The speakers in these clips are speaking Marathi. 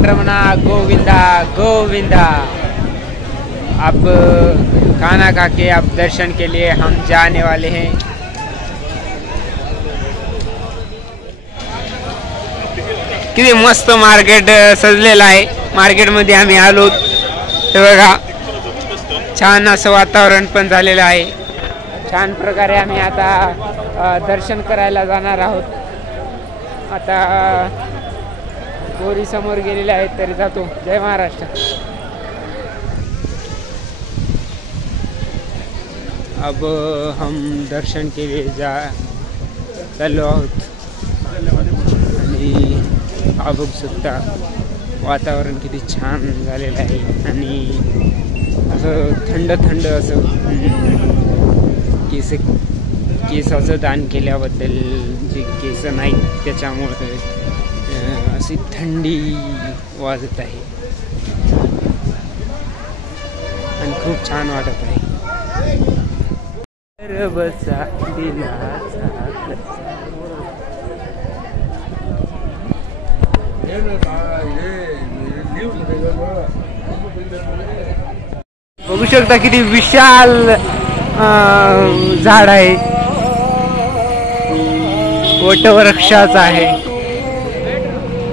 वेंकटरमणा गोविंदा गोविंदा। अब खाना खा के अब दर्शन के लिए हम जाने वाले हैं। किती मस्त मार्केट सजलेलं आहे। मार्केटमध्ये आम्ही आलो, हे बघा छान असं वातावरण पण झालेलं आहे। छान प्रकारे आम्ही आता दर्शन करायला जाणार आहोत। आता गोरी समोर गेलेले आहेत तरी जातो। जय महाराष्ट्र। अब हम दर्शन के लिए चाललो आहोत आणि हा बघू शकता वातावरण किती छान झालेलं आहे आणि असं थंड थंड असं केसाचं दान केल्याबद्दल जे केस नाहीत त्याच्यामुळे अशी थंडी वाजत आहे आणि खूप छान वाटत आहे। बसा बघू शकता किती विशाल झाड आहे, वटवृक्षाचं आहे।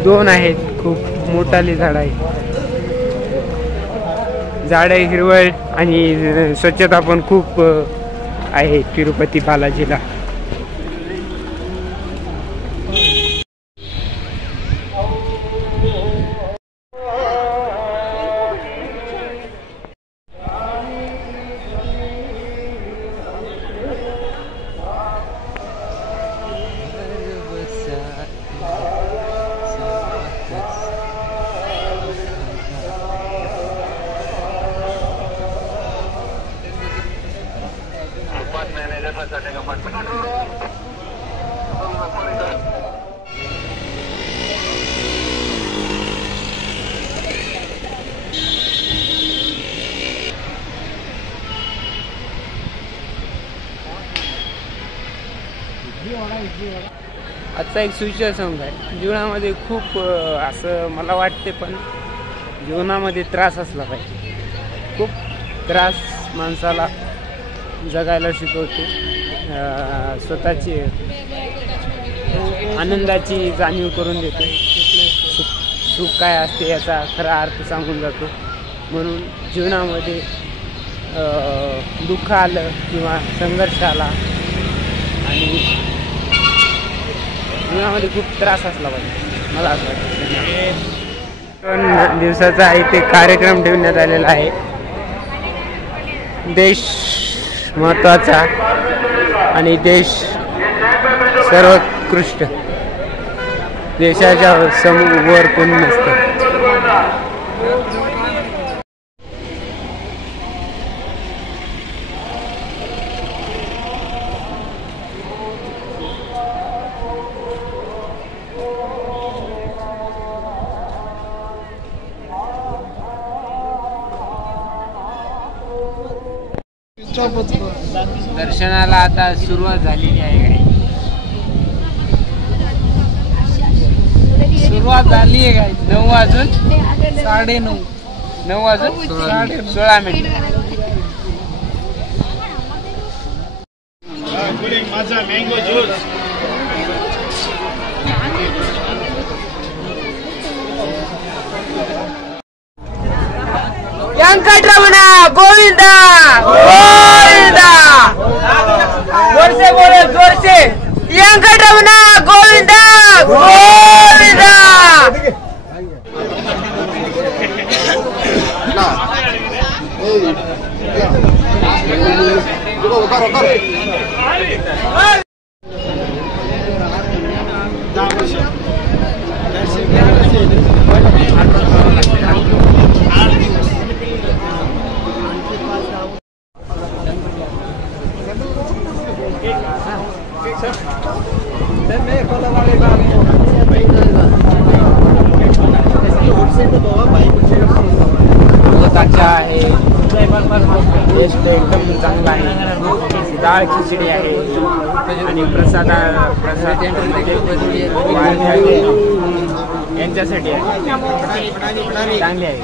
2 आहेत, खूप मोठाली झाड आहे। झाड हिरवळ आणि स्वच्छता पण खूप आहे तिरुपती बालाजीला। आजचा एक सुविचार सॉन्ग आहे। जीवनामध्ये खूप असं मला वाटते, पण जीवनामध्ये त्रास असला पाहिजे। खूप त्रास माणसाला जगायला शिकवते, स्वतःची आनंदाची जाणीव करून देते। सुख काय असते याचा खरा अर्थ सांगून जातो। म्हणून जीवनामध्ये दुःख आलं किंवा संघर्ष आला आणि जीवनामध्ये खूप त्रास असला पाहिजे, मला असं वाटतं। 2 दिवसाचा इथे कार्यक्रम ठेवण्यात आलेला आहे। देश महत्त्वाचा आणि देश सर्वोत्कृष्ट, देशाच्या समोर कोणी नसतं। दर्शनाला आता सुरुवात झालेली आहे। काही सुरुवात झाली आहे काय? 9 वाजून 9:30, 9 वाजून 16 मिनिट। माझा मँगो ज्यूस वेंकटरमणा गोविंदा गोविंदा। जोर से बोलो, जोर से। वेंकटरमणा गोविंदा गोविंदा। बहुत अच्छा आहे, टेस्ट एकदम चांगला आहे। डाळ खिचडी आहे आणि प्रसाद त्यांच्यासाठी आहे. चांगली आहे.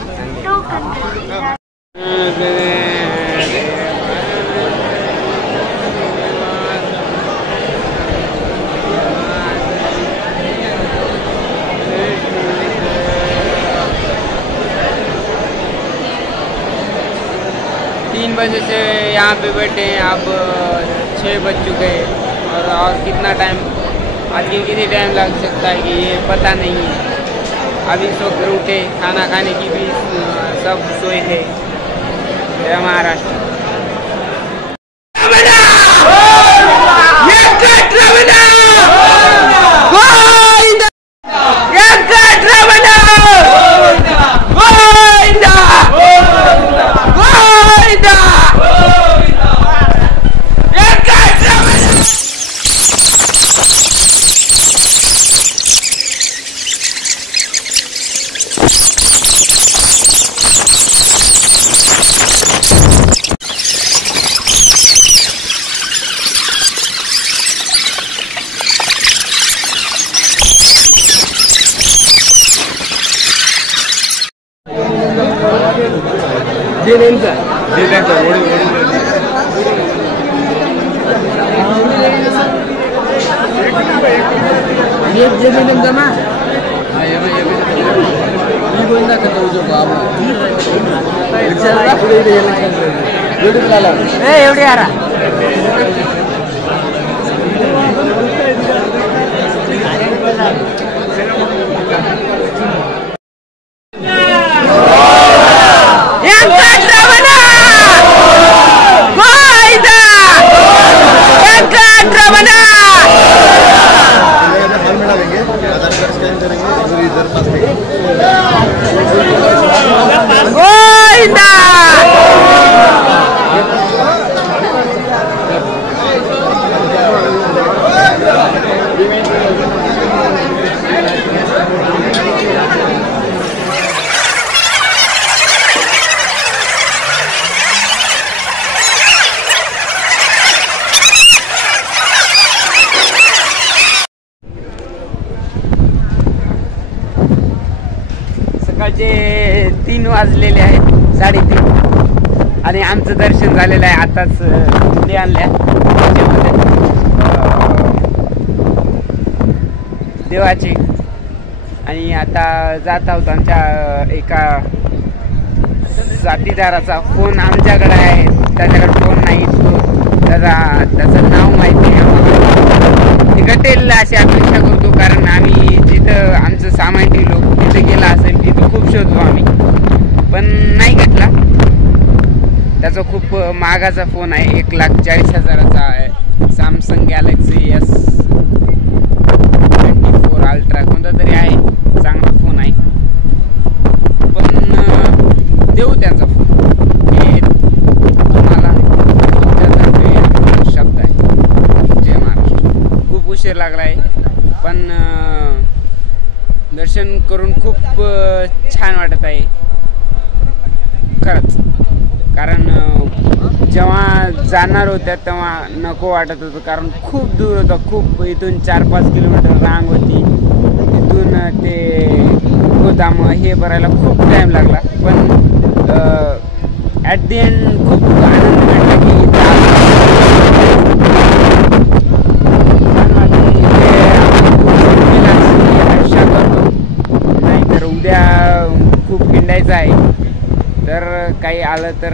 3 बजे से यहाँ पे बैठे हैं. अब 6 बज चुके हैं और कितना टाइम आगे कितनी टाइम लग सकता है कि ये पता नहीं है. अभी सो कर उठे, खाना खाने की भी सब सोए थे. जय महाराष्ट्र. एवढी यारा सकाळचे 3 वाजलेले आहेत, 3:30 आणि आमचं दर्शन झालेलं आहे. आताच पुढे आणल्या देवाचे आणि आता जात आहोत. आमच्या एका साथीदाराचा फोन आमच्याकडे आहे, त्याच्याकडे फोन नाही. त्याचं नाव माहिती नाही. भेटेल अशी अपेक्षा करतो, कारण आम्ही जिथं आमचं सामान ठेवलो तिथं गेला असेल, तिथं खूप शोधलो आम्ही, पण नाही भेटला. त्याचा खूप महागाचा फोन आहे, 1,40,000चा आहे. सॅमसंग गॅलेक्सी S24 अल्ट्रा कोणता तरी आहे, चांगला फोन आहे. पण देऊ त्यांचा फोन, हे तुम्हाला तुमच्यातर्फे शब्द आहे. जय महाराष्ट्र. खूप उशीर लागला आहे, पण दर्शन करून खूप छान वाटत आहे खरंच. कारण जेव्हा जाणार होत्या तेव्हा नको वाटत होतं, कारण खूप दूर होतं. खूप इथून 4-5 किलोमीटर रांग होती. इथून ते गोदाम हे भरायला खूप टाईम लागला, पण ॲट दी एंड खूप आनंद वाटला की नाहीतर उद्या खूप हिंडायचं आहे. तर काही आलं तर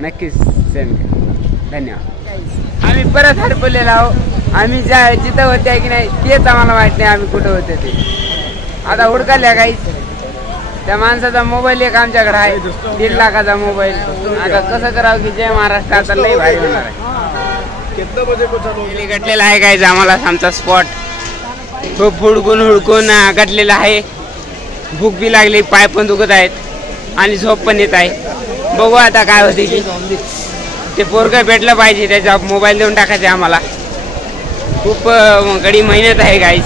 नक्कीच सेंड करा. धन्यवाद. आम्ही परत हरपलेलो आहोत. आम्ही जिथं होते की नाही तेच आम्हाला माहीत नाही आम्ही कुठं होते ते. आता हुडकाल्या काहीच. त्या माणसाचा मोबाईल एक आमच्याकडे आहे, 1.5 लाखाचा मोबाईल. आता कसं करावं की जय महाराष्ट्र आता लई भारी होणार आहे. गटलेला आहे काहीच आम्हाला आमचा स्पॉट. खूप हुडकून गटलेला आहे. भूक बी लागली, पाय पण दुखत आहेत आणि झोप पण येत आहे. बघू आता काय होते की ते पोरगं भेटलं पाहिजे, त्याचा मोबाईल देऊन टाकायचे आम्हाला. खूप गडी मेहनत आहे गाईच.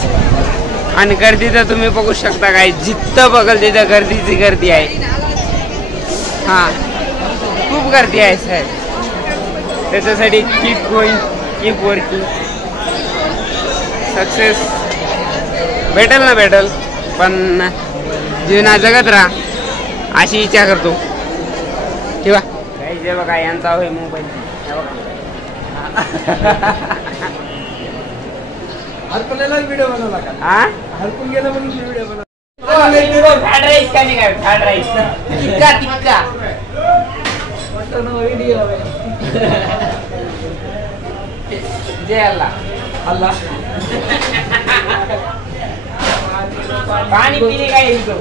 आणि गर्दी तर तुम्ही बघू शकता काय, जिथं बघल तिथं गर्दीची गर्दी आहे. हां, खूप गर्दी आहे साहेब. त्याच्यासाठी keep going, keep working. Success भेटेल ना भेटेल, पण जीवना जगत राहा अशी इच्छा करतो. ठेवा काही जे बघा यांचा होय मोबाईल. व्हिडिओ बनवला का? हा हरपून गेला म्हणून व्हिडिओ बनवला. फ्राईड राईस का नाही काय? फ्राईड राईस टिक्का टिक्का जय अल्लाह अल्लाह पाणी पिणे काय येतो.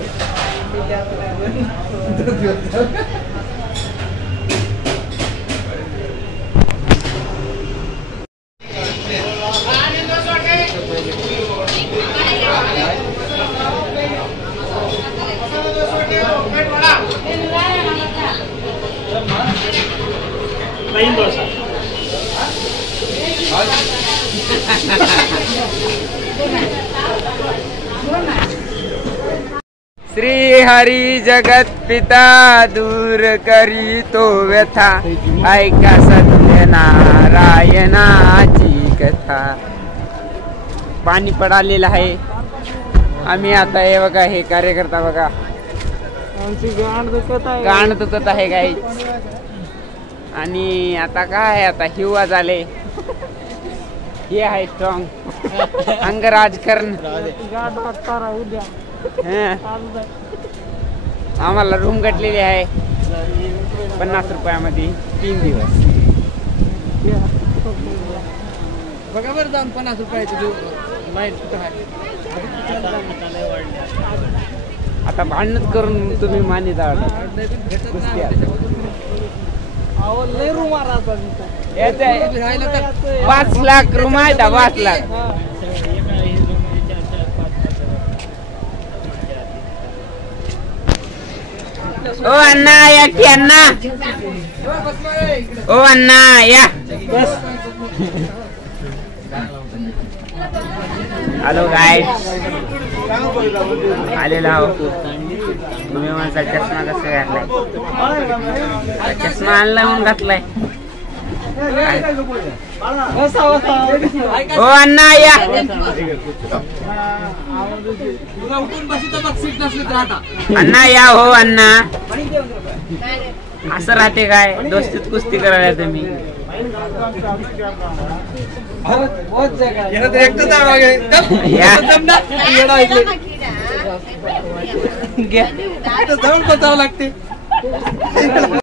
श्री हरी जगत पिता दूर करी तो व्यथा ऐका सत्यनारायणाची कथा. पाणी पडालेलं आहे. आम्ही आता हे बघा हे कार्यकर्ता बघा गाण दुखत आहे गाई. आणि आता काय आता हिवा झाले. हे आहे स्ट्रॉंग अंग राजकारण. आम्हाला रूम कटलेली आहे 50 रुपयामध्ये 3 दिवस. बघा बरं जाऊन 50 रुपयाची आता भांडण करून तुम्ही मानित आहात. 5 लाख रूम आहेत. 5 लाख. ओ अण्णा या की अण्णा. ओ अण्णा या. हॅलो गाय आलेला आहो. तुम्ही माझा चष्मा कसा घातलाय? चष्मा आणला म्हणून घातलाय. ओ अण्णा या. अण्णा या हो अण्णा. असं राहते काय? दोस्तीत कुस्ती करायला तुम्ही. जाऊन बसावं लागते.